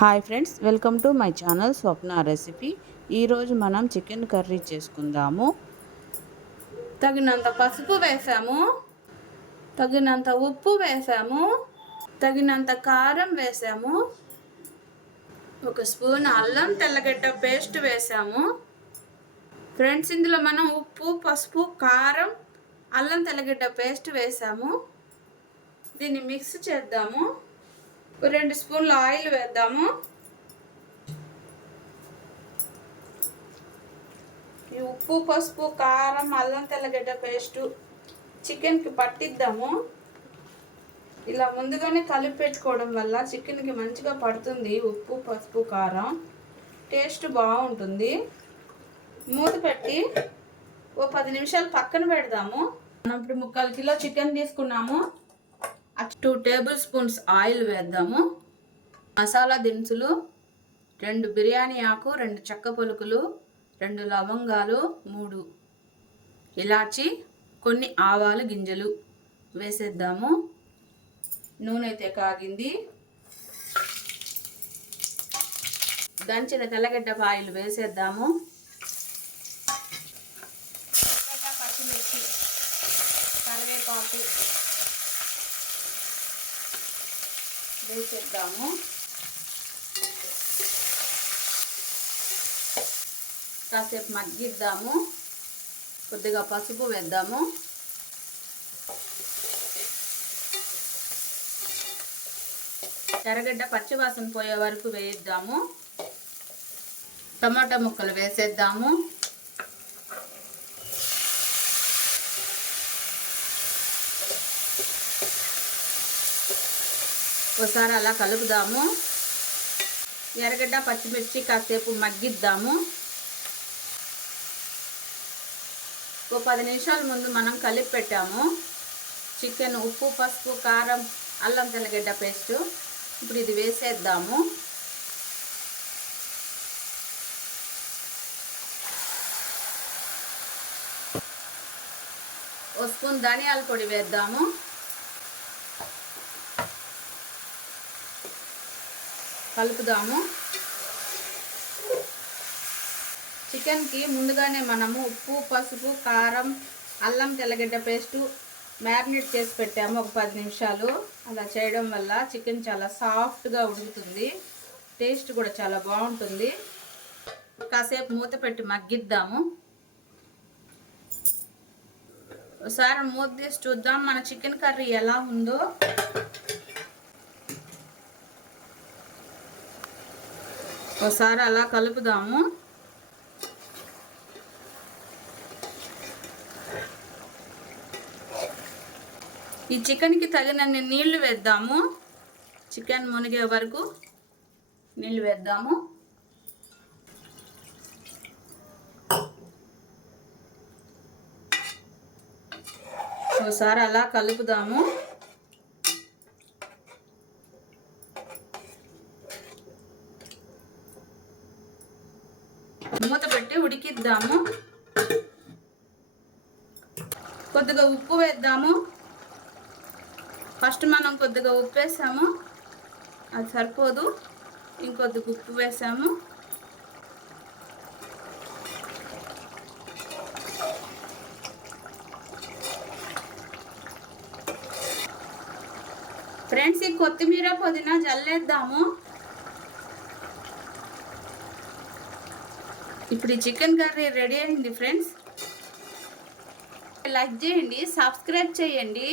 Hi friends, welcome to my channel Swapna recipe. ఈరోజు మనం chicken curry చేసుకుందాము. తగినంత పసుపు వేసాము, తగినంత ఉప్పు వేసాము, తగినంత కారం వేసాము, ఒక స్పూన్ అల్లం తెల్లగడ్డ పేస్ట్ వేసాము. ఫ్రెండ్స్, ఇందులో మనం ఉప్పు, పసుపు, కారం, అల్లం తెల్లగడ్డ పేస్ట్ వేసాము. దీన్ని మిక్స్ చేద్దాము. 2 స్పూన్లు ఆయిల్ వేద్దాము. ఈ ఉప్పు, పసుపు, కారం, అల్లం తెల్లగడ్డ పేస్టు చికెన్కి పట్టిద్దాము. ఇలా ముందుగానే కలిపి పెట్టుకోవడం వల్ల చికెన్కి మంచిగా పడుతుంది. ఉప్పు, పసుపు, కారం టేస్ట్ బాగుంటుంది. మూత పెట్టి ఓ 10 నిమిషాలు పక్కన పెడదాము. మనం ఇప్పుడు 3/4 కిలో చికెన్ తీసుకున్నాము. 2 టేబుల్ స్పూన్స్ ఆయిల్ వేద్దాము. మసాలా దినుసులు 2 బిర్యానీ ఆకు, 2 చెక్క పలుకులు, 2 లవంగాలు, 3 ఇలాచి, కొన్ని ఆవాలు గింజలు వేసేద్దాము. నూనె అయితే కాగింది. దంచిన తెల్లగడ్డ పాయలు వేసేద్దాము. పచ్చిమిర్చి, కరివేపాకు వేసేద్దాము. కాసేపు మగ్గిద్దాము. కొద్దిగా పసుపు వేద్దాము. ఎర్రగడ్డ పచ్చివాసన పోయే వరకు వేయిద్దాము. టమాటా ముక్కలు వేసేద్దాము. ఒకసారి అలా కలుపుదాము. ఎర్రగడ్డ పచ్చిమిర్చి కాసేపు మగ్గిద్దాము. ఓ 10 నిమిషాల ముందు మనం కలిపి పెట్టాము చికెన్, ఉప్పు, పసుపు, కారం, అల్లం తెల్లగడ్డ పేస్టు. ఇప్పుడు ఇది వేసేద్దాము. ఓ స్పూన్ ధనియాల పొడి వేద్దాము. కలుపుదాము. చికెన్కి ముందుగానే మనము ఉప్పు, పసుపు, కారం, అల్లం తెల్లగడ్డ పేస్టు మ్యారినేట్ చేసి పెట్టాము ఒక 10 నిమిషాలు. అలా చేయడం వల్ల చికెన్ చాలా సాఫ్ట్గా ఉడుకుతుంది. టేస్ట్ కూడా చాలా బాగుంటుంది. కాసేపు మూత పెట్టి మగ్గిద్దాము. ఒకసారి మూత తీసి చూద్దాం మన చికెన్ కర్రీ ఎలా ఉందో. ఒకసారి అలా కలుపుదాము. ఈ చికెన్కి తగినన్ని నీళ్లు వేద్దాము. చికెన్ మునిగే వరకు నీళ్లు వేద్దాము. ఒకసారి అలా కలుపుదాము. మూత పెట్టి ఉడికిద్దాము. కొద్దిగా ఉప్పు వేద్దాము. ఫస్ట్ మనం కొద్దిగా ఉప్పు వేసాము, అది సరిపోదు. ఇంకొద్దిగా ఉప్పు వేసాము. ఫ్రెండ్స్, ఈ కొత్తిమీర, పుదీనా జల్లేద్దాము. ఇప్పుడు ఈ చికెన్ కర్రీ రెడీ అయింది. ఫ్రెండ్స్, లైక్ చేయండి, సబ్స్క్రైబ్ చేయండి.